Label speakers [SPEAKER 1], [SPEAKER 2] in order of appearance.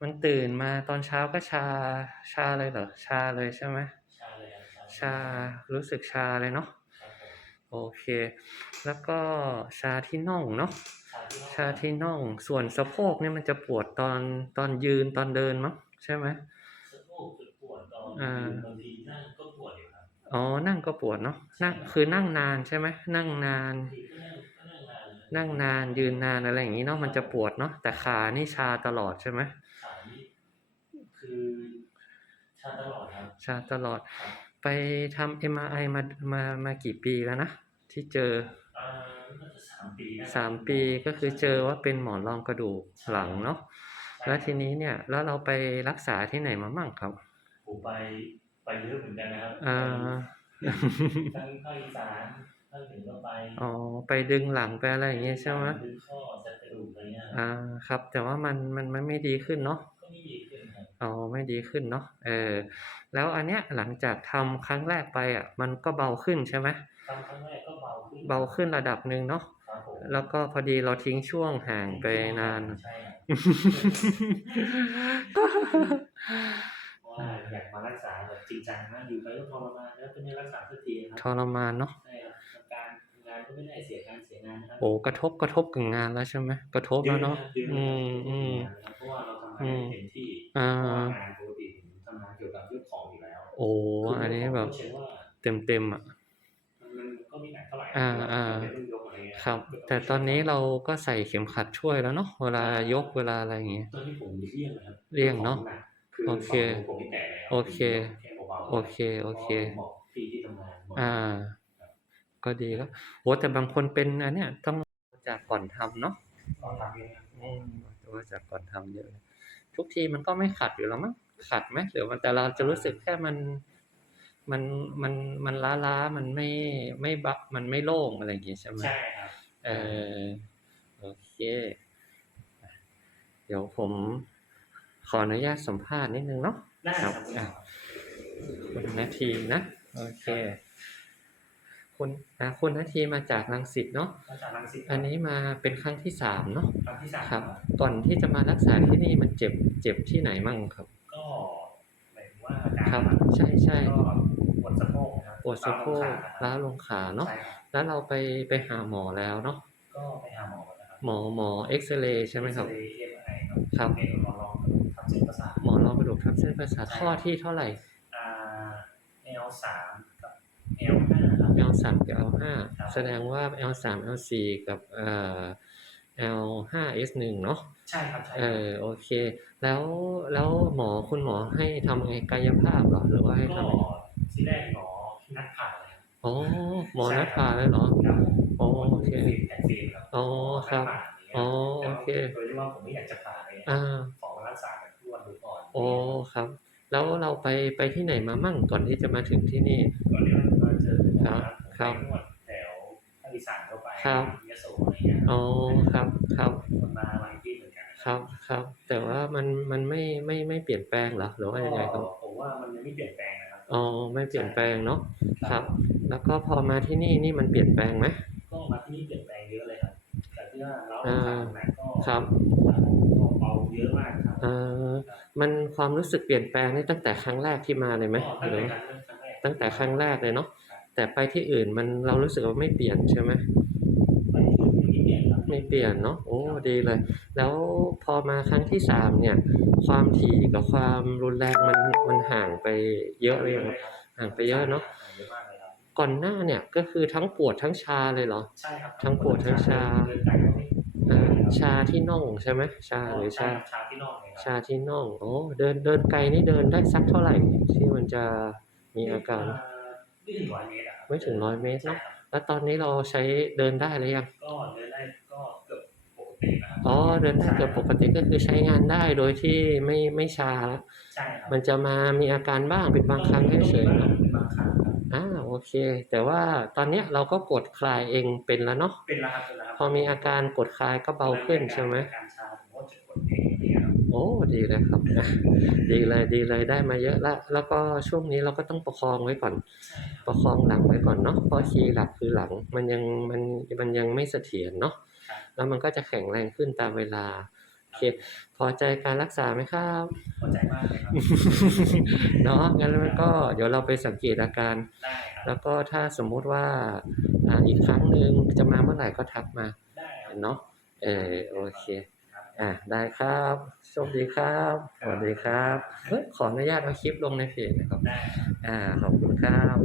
[SPEAKER 1] มันตื่นมาตอนเช้าก็ชา ชาเลยเหรอ ชาเลยใช่ไหม
[SPEAKER 2] ชาเลยครับ
[SPEAKER 1] ชา รู้สึกชาเลยเนาะ
[SPEAKER 2] ครับผม
[SPEAKER 1] โอเค แล้วก็ชาที่น่องเนาะ
[SPEAKER 2] ชาที่น่อง
[SPEAKER 1] ชาที่น่อง ส่วนสะโพกเนี่ยมันจะปวดตอนตอนยืนตอนเดินมั้งใช่ไหม
[SPEAKER 2] สะโพกจุดปวดตอน
[SPEAKER 1] อ่า
[SPEAKER 2] ยืนบางทีนั่งก็ปวดอยู่ครับ
[SPEAKER 1] อ๋อ นั่งก็ปวดเนาะ นั่งคือนั่งนานใช่ไหม นั่งนาน
[SPEAKER 2] บางทีก็นั่งก็นั่งนานเลย
[SPEAKER 1] นั่งนานยืนนานอะไรอย่างงี้เนาะ มันจะปวดเนาะ แต่ขานี่ชาตลอดใช่ไหม
[SPEAKER 2] ขานี่ คือชาตลอดครับ
[SPEAKER 1] ชาตลอด
[SPEAKER 2] ครับ
[SPEAKER 1] ไปทำ MRI มามามากี่ปีแล้วนะ ที่เจอ
[SPEAKER 2] อ่าน่าจะสามปีได้
[SPEAKER 1] สามปีก็คือเจอว่าเป็นหมอนรองกระดูกหลังเนาะ
[SPEAKER 2] ใช่
[SPEAKER 1] แล้วทีนี้เนี่ย แล้วเราไปรักษาที่ไหนมามั่งครับ
[SPEAKER 2] ผมไปไปเยอะเหมือนกันนะครับ
[SPEAKER 1] อ่า
[SPEAKER 2] ทั้งภาคอีสานภาคเหนือก็ไป
[SPEAKER 1] อ๋อไปดึงหลังไปอะไรอย่างเงี้ยใช่ไหม
[SPEAKER 2] ดึงข้อจัดกระดูกอะไรเงี้ย
[SPEAKER 1] อ่าครับ แต่ว่ามันมันมันไม่ดีขึ้นเนาะ อ๋อไม่ดีขึ้นเนาะเออ แล้วอันเนี้ยหลังจากทำครั้งแรกไปอะ มันก็เบาขึ้นใช่ไหม
[SPEAKER 2] ทำครั้งแรกก็เบาขึ้น
[SPEAKER 1] เบาขึ้นระดับหนึ่งเนาะ
[SPEAKER 2] ครับผม
[SPEAKER 1] แล้วก็พอดีเราทิ้งช่วงห่างไปนาน
[SPEAKER 2] ใช่ครับเพราะว่าอยากมารักษาแบบจริงจังนะอยู่ไปก็ทรมานแล้วก็ไม่รักษาสักทีค
[SPEAKER 1] ท
[SPEAKER 2] รับ
[SPEAKER 1] รมานเนาะ
[SPEAKER 2] ใช่ครับการงานก็ไม่ได้เสียการเสียงานนะครั
[SPEAKER 1] โอ้กระทบกระทบกับงานแล้วใช่ไหมกระทบแล้วเนาะอืมอืม อ่า
[SPEAKER 2] เพราะว่างานปกติผมทำงานเกี่ยวกับเรื่องของอยู่แล้ว
[SPEAKER 1] โอ้อันนี้แบบ
[SPEAKER 2] เชื่อว่า
[SPEAKER 1] เต็มเต็มๆอะ
[SPEAKER 2] มันก็ไม่หนักเท่าไหร่
[SPEAKER 1] อ่าอ่า
[SPEAKER 2] เป็นรุ่นยกอะไรเงี้ย
[SPEAKER 1] ครับ แต่ตอนนี้เราก็ใส่เข็มขัดช่วยแล้วเนาะเวลายกเวลาอะไรอย่างเงี้ย
[SPEAKER 2] ตอนนี้ผมเลี่ยงนะครับ
[SPEAKER 1] เลี่ยงเนอะ
[SPEAKER 2] คือ
[SPEAKER 1] โอเค
[SPEAKER 2] ฝั่งผมไม่แตะเลยรับ
[SPEAKER 1] โอเค
[SPEAKER 2] แค่เบาๆ
[SPEAKER 1] โอเคโอเค
[SPEAKER 2] พราะว่าผมบอกพี่ที่ทำงานบอก
[SPEAKER 1] อ่า ก็ดีแล้วโหแต่บางคนเป็นอันเนี้ยต้องจากก่อนทำเนาะ
[SPEAKER 2] ตอนหลังเนี่ย
[SPEAKER 1] อืมตัวจากก่อนทำเยอะเลย ทุกทีมันก็ไม่ขัดอยู่แล้วมั้งขัดไหมหรือมันแต่เราจะรู้สึกแค่มันมันมันมันล้าล้าๆมันไม่ไม่บักมันไม่โล่งอะไรอย่างงี้ใช่ไหม
[SPEAKER 2] ใช่ครับ
[SPEAKER 1] เออโอเค เดี๋ยวผมขออนุญาตสัมภาษณ์นิดนึงเนาะ
[SPEAKER 2] ได้
[SPEAKER 1] ค
[SPEAKER 2] ค
[SPEAKER 1] รั
[SPEAKER 2] รับบ
[SPEAKER 1] อะคุณนาทีนะ โอเค คุณอะคุณนาทีมาจากรังสิตเนาะ
[SPEAKER 2] มาจากรังสิต
[SPEAKER 1] อันนี้มาเป็นครั้งที่สามเนาะ
[SPEAKER 2] ครั้งที่สาม
[SPEAKER 1] ครับก่อนที่จะมารักษาที่นี่มันเจ็บเจ็บที่ไหนมั่งครับ
[SPEAKER 2] ก็หมายถึงว่าอาการ
[SPEAKER 1] ครับ
[SPEAKER 2] มัน
[SPEAKER 1] ใช่ใช่
[SPEAKER 2] ก็ปวดสะโพกนะครับ
[SPEAKER 1] ปวดสะโพก
[SPEAKER 2] ร้า
[SPEAKER 1] ล้าว
[SPEAKER 2] ล
[SPEAKER 1] ล
[SPEAKER 2] ง
[SPEAKER 1] งขาเนาะ
[SPEAKER 2] ใช่ครับ
[SPEAKER 1] แล้วเราไปไปหาหมอแล้วเนาะ
[SPEAKER 2] ก็ไปหาหมอนะครับ
[SPEAKER 1] หมอหมอเอ็กซเรย์ใช่ไหมครับ
[SPEAKER 2] เอ็กซเอ็มไอครับ
[SPEAKER 1] ครับ
[SPEAKER 2] เอ็มลองทำเส้นประสาท
[SPEAKER 1] หมอรองกระดูกทับเส้นประสาทข้อที่เท่าไหร่
[SPEAKER 2] อ่า L สาม
[SPEAKER 1] สามกับ
[SPEAKER 2] L5
[SPEAKER 1] แสดงว่า L3 L4 กับเอ่อ L5 S1 เนาะ
[SPEAKER 2] ใช่ครับใช่
[SPEAKER 1] เออโอเค แล้วแล้วหมอคุณหมอให้ทำไงกายภาพเหรอหรือว่าให้ทำ
[SPEAKER 2] ที่แรกหมอนัดผ่าเลย
[SPEAKER 1] อ๋อหมอนัดผ่าเลยเหรอ
[SPEAKER 2] ครั
[SPEAKER 1] โอเค
[SPEAKER 2] แต่ครับ
[SPEAKER 1] อ๋อครับอ๋อโอเค
[SPEAKER 2] โดยที่ว่าผมไม่อยากจะผ่าเลยขอรักษาแบบทั่วดูก่อน
[SPEAKER 1] โอ้ครับแล้วเราไปไปที่ไหนมามั่งก่อนที่จะมาถึงที่นี่
[SPEAKER 2] ก่อนที่เราจะมาเจอ
[SPEAKER 1] ครับ
[SPEAKER 2] ผมไปนวดแถวภาคอีสานเข้าไป
[SPEAKER 1] ครับ
[SPEAKER 2] ยโสอะไรเงี้ย
[SPEAKER 1] อ๋อครับครับ
[SPEAKER 2] มันมาหลายที่เหมือนกัน
[SPEAKER 1] ครับครับ แต่ว่ามันมันไม่ไม่ไม่เปลี่ยนแปลงเหรอหรือว่ายังไงครับ
[SPEAKER 2] ก็ผมว่ามันยังไม่เปลี่ยนแปลงนะครับ
[SPEAKER 1] อ๋อไม่เปลี่ยนแปลงเนาะครับ แล้วก็พอมาที่นี่นี่มันเปลี่ยนแปลงไหม
[SPEAKER 2] ก็มาที่นี่เปลี่ยนแปลงเยอะเลยครับแต่ที่ว่าเรา
[SPEAKER 1] อ่า
[SPEAKER 2] ทำหนักก็
[SPEAKER 1] ครับ
[SPEAKER 2] ก็เบาเยอะมากครับ
[SPEAKER 1] เอ่อมันความรู้สึกเปลี่ยนแปลงนี่ตั้งแต่ครั้งแรกที่มาเลยไหม
[SPEAKER 2] ก็
[SPEAKER 1] หรือ
[SPEAKER 2] ตั้งแต่ครั้งแรก
[SPEAKER 1] ตั้งแต่ครั้งแรกเลยเนาะ แต่ไปที่อื่นมันเรารู้สึกว่าไม่เปลี่ยนใช่ไหม
[SPEAKER 2] ไปที่อื่นไม่เปลี่ยนครับ
[SPEAKER 1] ไม่เปลี่ยนเนาะโอ้ดีเลย แล้วพอมาครั้งที่สามเนี่ย ความถี่กับความรุนแรงมันมันห่างไปเยอะเลยงห่างไปเยอะเนาะ
[SPEAKER 2] เยอะมากเลยครับ
[SPEAKER 1] ก่อนหน้าเนี่ยก็คือทั้งปวดทั้งชาเลยเหรอ
[SPEAKER 2] ใช่ครับ
[SPEAKER 1] ทั้งปวดทั้งชา
[SPEAKER 2] เดินไกลก็ไม่
[SPEAKER 1] อ่าชาที่น่องใช่ไหมชาหรือชา
[SPEAKER 2] ชาที่นอกเลยค
[SPEAKER 1] ชา
[SPEAKER 2] รับ
[SPEAKER 1] ที่น่องโอ้เดินเดินไกลนี่เดินได้สักเท่าไหร่ที่มันจะมีอาการ
[SPEAKER 2] ไม่ถึงร้อยเมตรอะครับ
[SPEAKER 1] ไม่ถึงร้อยเมตร
[SPEAKER 2] ใช่
[SPEAKER 1] เนาะ
[SPEAKER 2] ครับ
[SPEAKER 1] แล้วตอนนี้เราใช้เดินได้หรือยัง
[SPEAKER 2] ก็เดินได้ก็เกือบปกตินะครับ
[SPEAKER 1] อ๋อเดินได้เกือบปกติก็คือใช้งานได้โดยที่ไม่ไม่ชาแล้ว
[SPEAKER 2] ใช่ครับ
[SPEAKER 1] มันจะมามีอาการบ้างเป็นบางครั้งเฉยๆเนาะ
[SPEAKER 2] เป็นบางครั้งครับ
[SPEAKER 1] อ่าโอเค แต่ว่าตอนเนี้ยเราก็กดคลายเองเป็นแล้วเนาะ
[SPEAKER 2] เป็นแล้วครับเป็นแล้วครับ
[SPEAKER 1] พอมีอาการกดคลายก็เบาขึ้นใช่ไหม
[SPEAKER 2] การชาผมก็จะกดเอง อย่างเงี้ยครับ
[SPEAKER 1] โอ้ดีเลยครับอะดีเลยดีเลยได้มาเยอะละแล้วก็ช่วงนี้เราก็ต้องประคองไว้ก่อน
[SPEAKER 2] ใช่ครับ
[SPEAKER 1] ประคองหลังไว้ก่อนเนาะเพราะคีย์หลักคือหลังมันยังมันมันยังไม่เสถียรเนาะ
[SPEAKER 2] ครับ
[SPEAKER 1] แล้วมันก็จะแข็งแรงขึ้นตามเวลาโอเคพอใจการรักษาไหมครับ
[SPEAKER 2] พอใจมากเลยครับ
[SPEAKER 1] เนาะงั้นมันก็เดี๋ยวเราไปสังเกตอาการ
[SPEAKER 2] ได้ครับ
[SPEAKER 1] แล้วก็ถ้าสมมุติว่าอ่าอีกครั้งหนึ่งจะมาเมื่อไหร่ก็ทักมา
[SPEAKER 2] ได้ครับ
[SPEAKER 1] เนาะเออโอเค
[SPEAKER 2] ครับ
[SPEAKER 1] อะได้ครับโชคดีครับสวัสดีครับเฮ้ยขออนุญาตเอาคลิปลงในเพจนะครับ
[SPEAKER 2] ได้
[SPEAKER 1] อ่าขอบคุณครับ